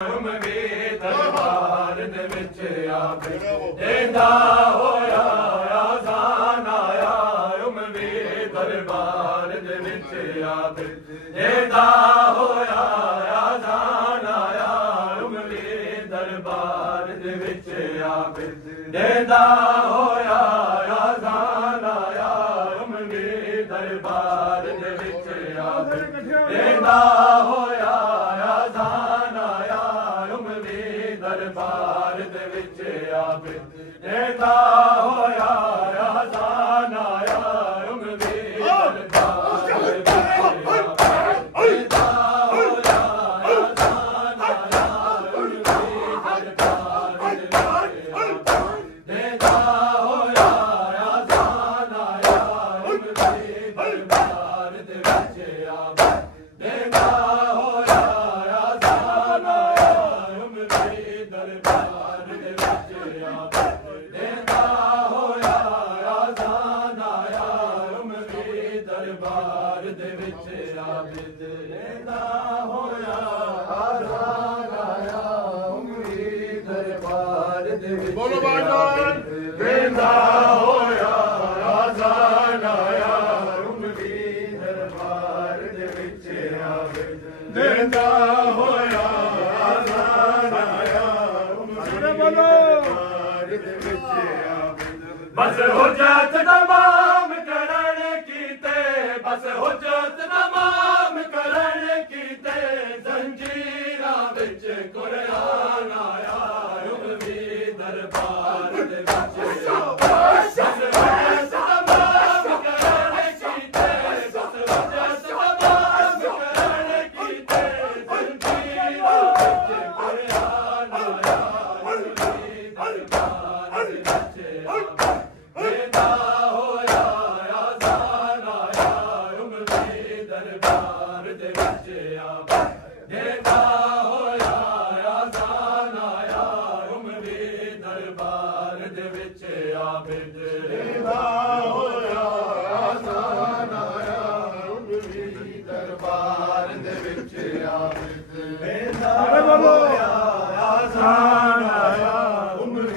दरबार दे विच आवे देंदा होया आज़ान आया उमवी दरबार दे विच आवे देंदा होया आज़ान आया उमवी दरबार दे विच आवे देंदा होया आज़ान आया उमवी दरबार दे विच आवे देंदा होया आज़ान आया उमवी दरबार दे विच आवे देंदा होया आज़ान आया उमवी दरबार दे विच आवे देंदा होया आज़ान आया उमवी दरबार दे विच आवे देंदा होया आज़ान आया उमवी दरबार दे विच आवे देंदा होया आज़ान आया उमवी दरबार दे विच आवे देंदा होया आज़ान आया उमवी दरबार दे विच आवे देंदा होया आज़ान आया उमवी दरबार दे विच बोलो बाजार देंदा होया आज़ान आया उमवी दरबार दे विच आवे देंदा होया आज़ान आया उमवी दरबार दे विच आवे बस हुज्जत तमाम करन कीते बस हुज्जत तमाम करन कीते जंजीरां विच कुरान आया उमवी दरबार दे विच आवे बस हुज्जत तमाम करन कीते बस हुज्जत तमाम करन कीते जंजीरां विच कुरान आया उमवी दरबार दे विच आवे देंदा होया आज़ान आया उमवी दरबार दे विच आवे देंदा होया आज़ान आया उमवी दरबार दे विच आवे देंदा होया आज़ान आया उमवी दरबार दे विच आवे देंदा होया आज़ान आया उमवी दरबार दे विच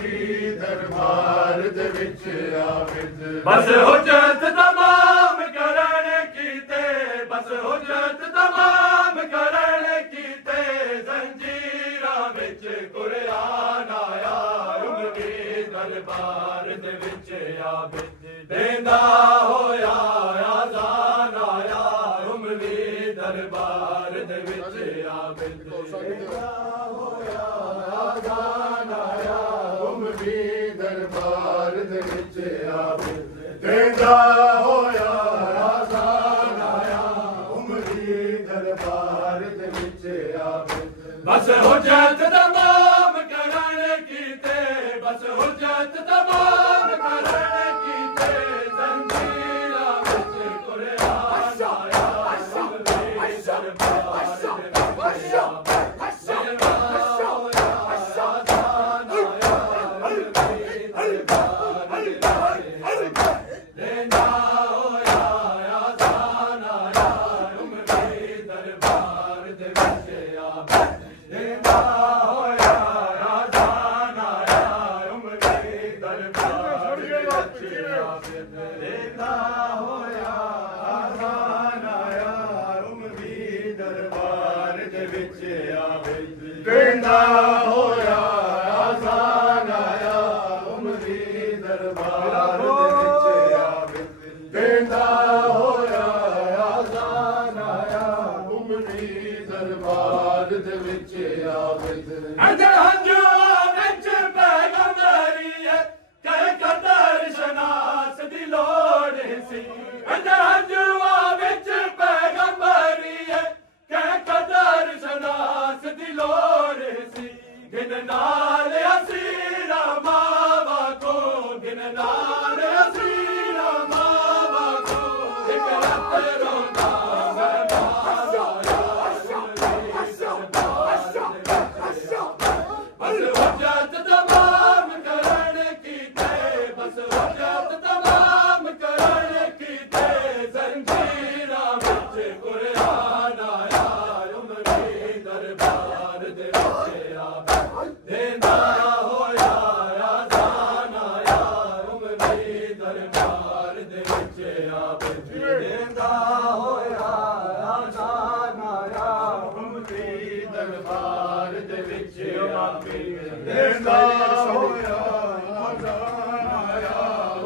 आवे बस हुज्जत तमाम करन कीते बस हुज्जत तमाम करन कीते जंजीरां विच कुरान आया उमवी दरबार दे विच आवे देंदा होया आज़ान आया उमवी दरबार दे विच आवे देंदा होया आज़ान आया उमवी दरबार दे विच आवे देंदा होया आज़ान आया उमवी दरबार दे विच आवे बस हुज्जत तमाम करन कीते बस हुज्जत तमाम करन कीते जंजीरां विच कुरान आया उमवी दरबार दे विच आवे देंदा होया आज़ान आया उमवी दरबार दे विच आवे देंदा होया आज़ान आया उमवी दरबार दे विच आवे देंदा होया आज़ान आया उमवी दरबार दे विच आवे देंदा होया आज़ान आया उमवी दरबार दे विच आवे देंदा होया आज़ान आया उमवी दरबार दे विच आवे देंदा होया आज़ान आया उमवी दरबार दे विच आवे अंदर हंजुआ विच पैगंबरी है कह कदर शनास दी लोड़ सी अंदर हंजुआ विच पैगंबरी है कह कदर शनास दी लोड़ सी गिन नाल असीरा मावा को गिन नाल असीरा मावा को एक रात रोंदा मेहमान आया बस हुज्जत तमाम करन कीते बस हुज्जत तमाम करन कीते जंजीरां विच कुरान आया उमवी दरबार दे विच आबिद देंदा होया आज़ान आया उमरी दरबार दे विच आबिद देंदा होया आज़ान आया उमरी दरबार दे विच आबिद देंदा होया आज़ान आया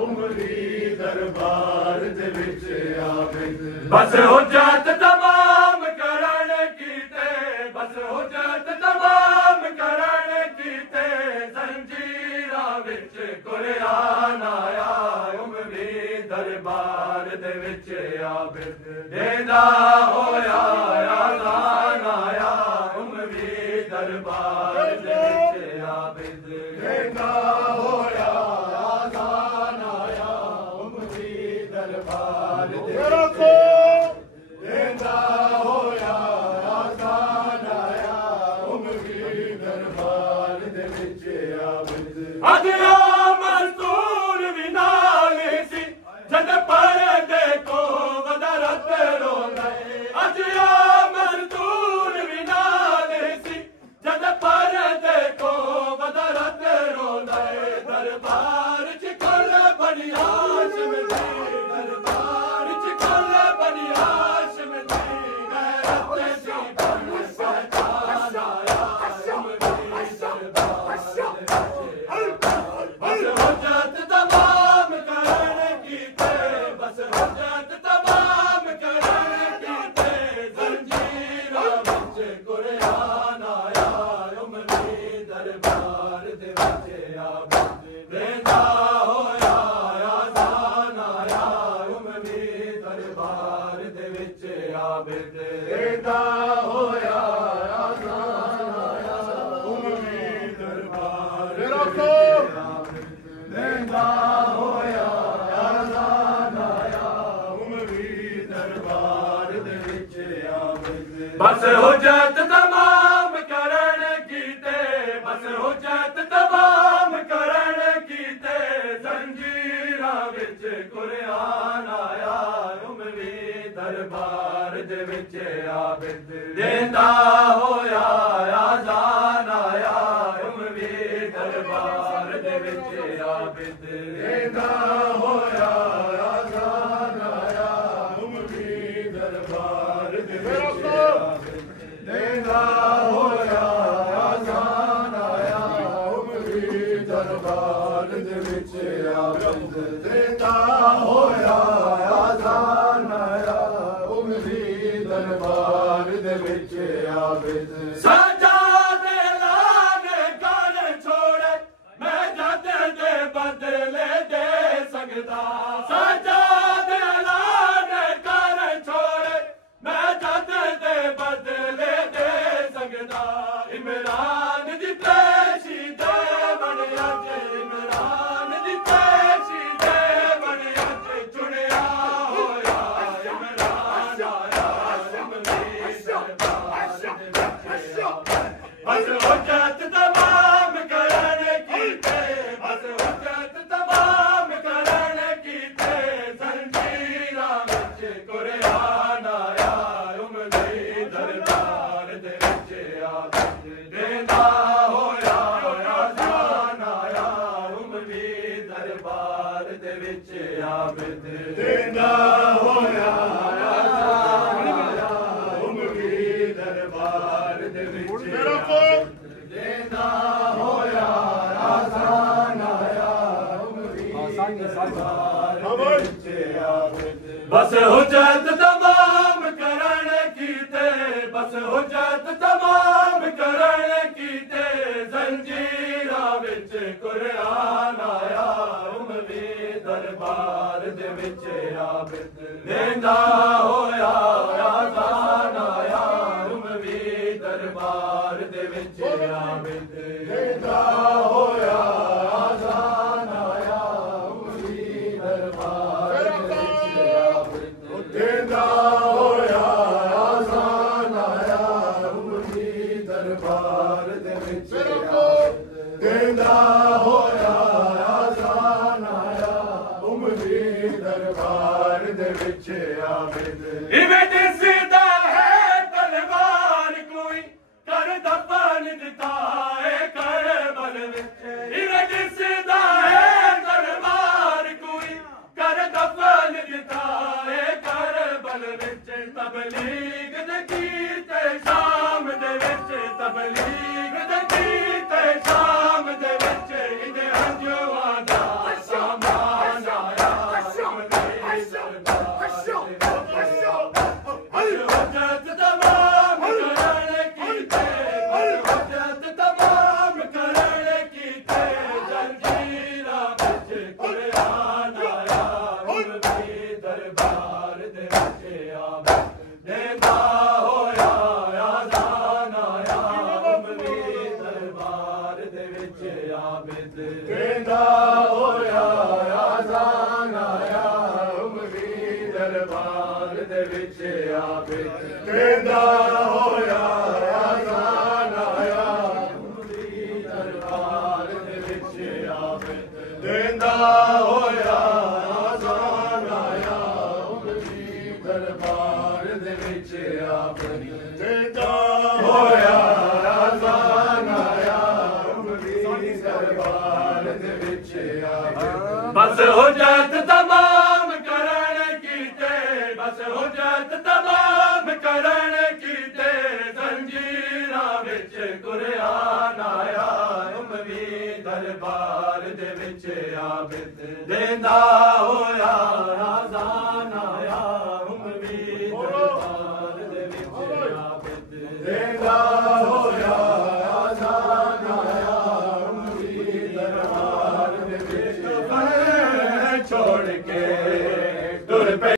उमरी दरबार दे विच आबिद बस हुज्जत तमाम करण कीते बस हुज्जत तमाम करण कीते जंजीरां विच कुरान आया उमरी दरबार दे विच आबिद देंदा होया आज़ान आया उमरी दरबार दे विच आबिद देंदा होया आज़ान आया उमरी दरबार दे विच देंदा होया आज़ान आया उमरी दरबार दे विच आबिद अदिया मज़दूर भी नाल सी जद परदे को वदरत रोंदा अदिया मज़दूर भी नाल सी जद परदे को वदरत रोंदा दरबार च कल बनी हाशिम दी दरबार च कल बनी हाशिम दी गैरत दी बन पहचान आया उमरी दरबार बस हुज्जत तमाम करण कीते बस हुज्जत तमाम करण कीते जंजीरां विच कुरान आया उमरी दरबार दे विच आबिद देंदा होया आज़ान आया उमरी दरबार दे विच आबिद देंदा होया आज़ान आया उमरी दरबार दे विच आबिद देंदा होया आज़ान आया उमरी दरबार दे विच आबिद बस हुज्जत तमाम करण कीते बस हुज्जत तमाम करण कीते जंजीरां विच कुरान आया उमरी दरबार दे विच आबिद देंदा होया आज़ान आया उमरी दरबार दे विच आबिद देंदा होया आज़ान आया उमरी दरबार दे विच आबिद देंदा होया आज़ान आया उमरी दरबार दे विच आबिद देंदा होया आज़ान आया उमरी दरबार दे विच आबिद सजादे लाने कर छोड़े मैं जद दे बदले दे सकदा सजादे लाने कर छोड़े मैं जद दे बदले दे सकदा इमरान दी पेशी दे बन अज इमरान दी पेशी दे बन अज चुनिया होया इमरान आया उमरी दरबार दे विच बस हुज्जत तमाम करण कीते बस हुज्जत तमाम करण कीते जंजीरां विच कुरान आया उमरी दरबार दे विच आबिद देंदा होया आज़ान आया उमरी दरबार दे विच आबिद देंदा होया आज़ान आया उमरी दरबार दे विच देंदा होया आज़ान आया उमरी दरबार दे विच आबिद बस हुज्जत तमाम करण कीते बस हुज्जत तमाम करण कीते जंजीरां विच कुरान आया उमरी दरबार दे विच आबिद देंदा होया आज़ान आया उमरी दरबार दे विच आबिद देंदा होया आज़ान आया उमरी दरबार दे विच आबिद देंदा होया आज़ान आया उमरी दरबार दे विच आबिद देंदा होया आज़ान आया उमरी दरबार दे विच आबिद इवें दिसदा है तलवार कोई कर दफन दिता आबिद कहंदा होया आज़ान आया उमरी दरबार दे विच आबिद कहंदा होया आज़ान आया उमरी दरबार दे विच आबिद कहंदा होया आज़ान आया उमरी दरबार दे विच आबिद कहंदा होया आज़ान आया उमरी दरबार दे विच आबिद बस हो जात